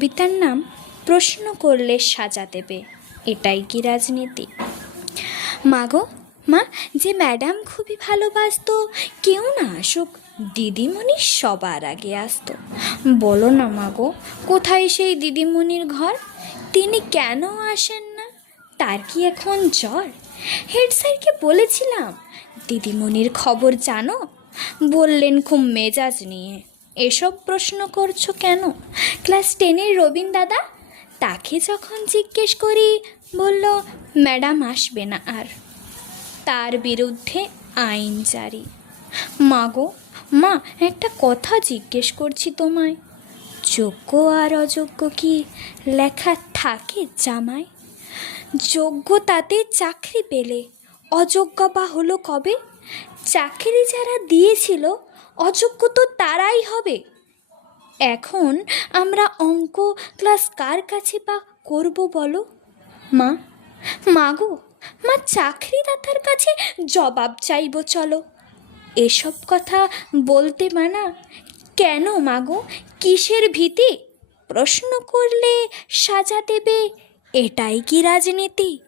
কবিতার নাম প্রশ্ন করলে সাজা দেবে। এটাই কি রাজনীতি? মাগো, মা, যে ম্যাডাম খুবই ভালোবাসতো, কেউ না আসুক, দিদিমণি সবার আগে আসতো। বলো না মাগো, কোথায় সেই দিদিমণির ঘর? তিনি কেন আসেন না? তার কি এখন জ্বর? হেড স্যারকে বলেছিলাম, দিদিমণির খবর জানো? বললেন খুব মেজাজ নিয়ে। এসব প্রশ্ন করছ কেন? ক্লাস টেনের রবিন দাদা তাকে যখন জিজ্ঞেস করি, বলল, ম্যাডাম আসবে না আর। তার বিরুদ্ধে আইন জারি। মা গো মা, একটা কথা জিজ্ঞেস করছি তোমায়। যোগ্য আর অযোগ্য কি লেখা থাকে জামায়? যোগ্যতাতে চাকরি পেলে অযোগ্য বা হলো কবে? চাকরি যারা দিয়েছিল, অযোগ্য তো তারাই হবে। এখন আমরা অঙ্ক ক্লাস কার কাছে বা করব বলো? মা মা গো, মা চাকরিদাতার কাছে জবাব চাইব চলো। এসব কথা বলতে মানা? কেন মাগো কিসের ভীতি? প্রশ্ন করলে সাজা দেবে, এটাই কি রাজনীতি?